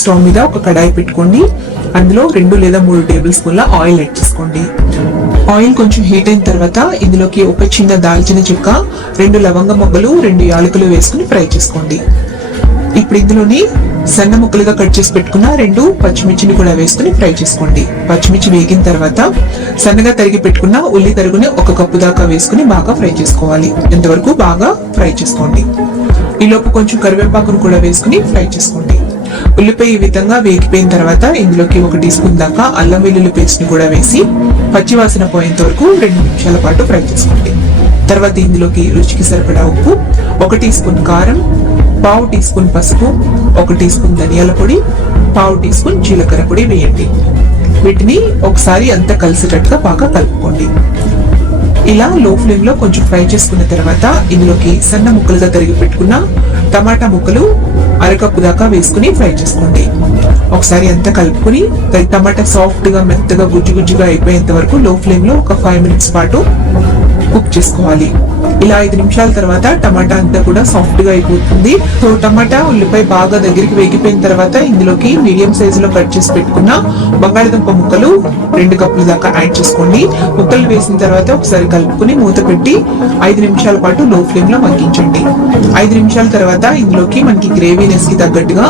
Stove మీద ఒక కడాయి పెట్టుకోండి. అందులో రెండు లేదా మూడు టేబుల్ స్పూన్ల ఆయిల్ యాడ్ చేసుకోండి. ఆయిల్ కొంచెం హీట్ అయిన తర్వాత ఇందులోకి ఒక చిన్న దాల్చిన చెక్క రెండు లవంగ మొగ్గలు రెండు యాలకులు వేసుకుని ఫ్రై చేసుకోండి. ఇప్పుడు ఇందులోని సన్న ముక్కలుగా కట్ చేసి పెట్టుకున్న రెండు పచ్చిమిర్చిని కూడా వేసుకుని ఫ్రై చేసుకోండి. పచ్చిమిర్చి వేగిన తర్వాత సన్నగా తరిగి పెట్టుకున్న ఉల్లి తరుగుని ఒక కప్పు దాకా వేసుకుని బాగా ఫ్రై చేసుకోవాలి. ఇంతవరకు బాగా ఫ్రై చేసుకోండి. ఈలోపు కొంచెం కరివేపాకును కూడా వేసుకుని ఫ్రై చేసుకోండి. ఉల్లిపాయ ఈ విధంగా వేగిపోయిన తర్వాత ఇందులోకి ఒక టీ స్పూన్ దాకా అల్లం వెల్లుల్లి పేస్ట్ని కూడా వేసి పచ్చివాసన పోయేంత వరకు రెండు నిమిషాల పాటు ఫ్రై చేసుకోండి. తర్వాత ఇందులోకి రుచికి సరిపడా ఉప్పు ఒక టీ స్పూన్ కారం పావు టీ స్పూన్ పసుపు ఒక టీ స్పూన్ ధనియాల పొడి పావు టీ స్పూన్ జీలకర్ర పొడి వేయండి. వీటిని ఒకసారి అంతా కలిసేటట్టుగా బాగా కలుపుకోండి. ఇలా లో ఫ్లేమ్లో కొంచెం ఫ్రై చేసుకున్న తర్వాత ఇందులోకి సన్న ముక్కలుగా తరిగి పెట్టుకున్న టమాటా ముక్కలు అరకప్పు దాకా వేసుకుని ఫ్రై చేసుకోండి. ఒకసారి అంతా కలుపుకుని టమాటా సాఫ్ట్గా మెత్తగా గుజ్జు గుజ్జుగా అయిపోయేంత వరకు లో ఫ్లేమ్లో ఒక ఫైవ్ మినిట్స్ పాటు కుక్ చేసుకోవాలి. ఇలా ఐదు నిమిషాల తర్వాత టమాటా అంతా కూడా సాఫ్ట్గా అయిపోతుంది. సో టమాటా ఉల్లిపాయ బాగా దగ్గరికి వేగిపోయిన తర్వాత ఇందులోకి మీడియం సైజ్లో కట్ చేసి పెట్టుకున్న బంగాళదుంప ముక్కలు రెండు కప్పుల దాకా యాడ్ చేసుకోండి. ముక్కలు వేసిన తర్వాత ఒకసారి కలుపుకుని మూత పెట్టి ఐదు నిమిషాల పాటు లో ఫ్లేమ్లో మగ్గించండి. ఐదు నిమిషాల తర్వాత ఇందులోకి మనకి గ్రేవీనెస్కి తగ్గట్టుగా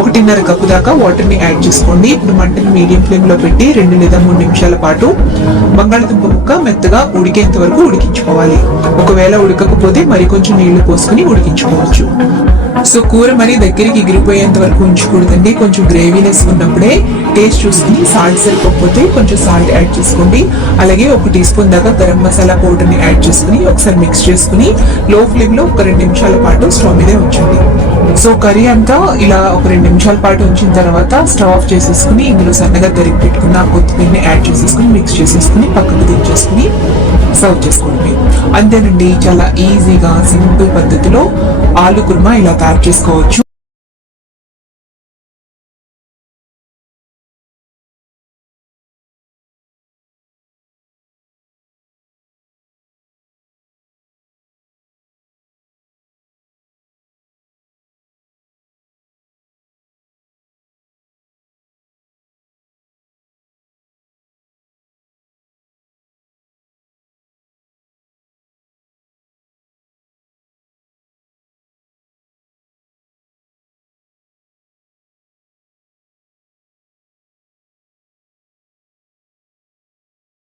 ఒకటిన్నర కప్పు దాకా వాటర్ని యాడ్ చేసుకోండి. ఇప్పుడు మంటని మీడియం ఫ్లేమ్లో పెట్టి రెండు లేదా మూడు నిమిషాల పాటు బంగాళదుంప ముక్క మెత్తగా ఉడికేంత వరకు ఉడికించుకోవాలి. ఒకవేళ ఉడకకపోతే మరి కొంచెం నీళ్ళు పోసుకుని ఉడికించుకోవచ్చు. సో కూర మరి దగ్గరికి ఎగిరిపోయేంత వరకు ఉంచకూడదండి. కొంచెం గ్రేవీనెస్ ఉన్నప్పుడే టేస్ట్ చూసుకుని సాల్ట్ సరిపోతే కొంచెం సాల్ట్ యాడ్ చేసుకోండి. అలాగే ఒక టీ స్పూన్ దాకా గరం మసాలా పౌడర్ని యాడ్ చేసుకుని ఒకసారి మిక్స్ చేసుకుని లో ఫ్లేమ్లో ఒక రెండు నిమిషాల పాటు స్టవ్ మీదే ఉంచండి. సో కర్రీ అంతా ఇలా ఒక రెండు నిమిషాల పాటు ఉంచిన తర్వాత స్టవ్ ఆఫ్ చేసేసుకుని ఇందులో సన్నగా తరిగి పెట్టుకున్న కొత్తిమీరని యాడ్ చేసేసుకుని మిక్స్ చేసేసుకుని పక్కకు దించేసుకుని సర్వ్ చేసుకోండి. అంతేనండి చాలా ఈజీగా సింపుల్ పద్ధతిలో ఆలు కుర్మా ఇలా తయారు చేసుకోవచ్చు.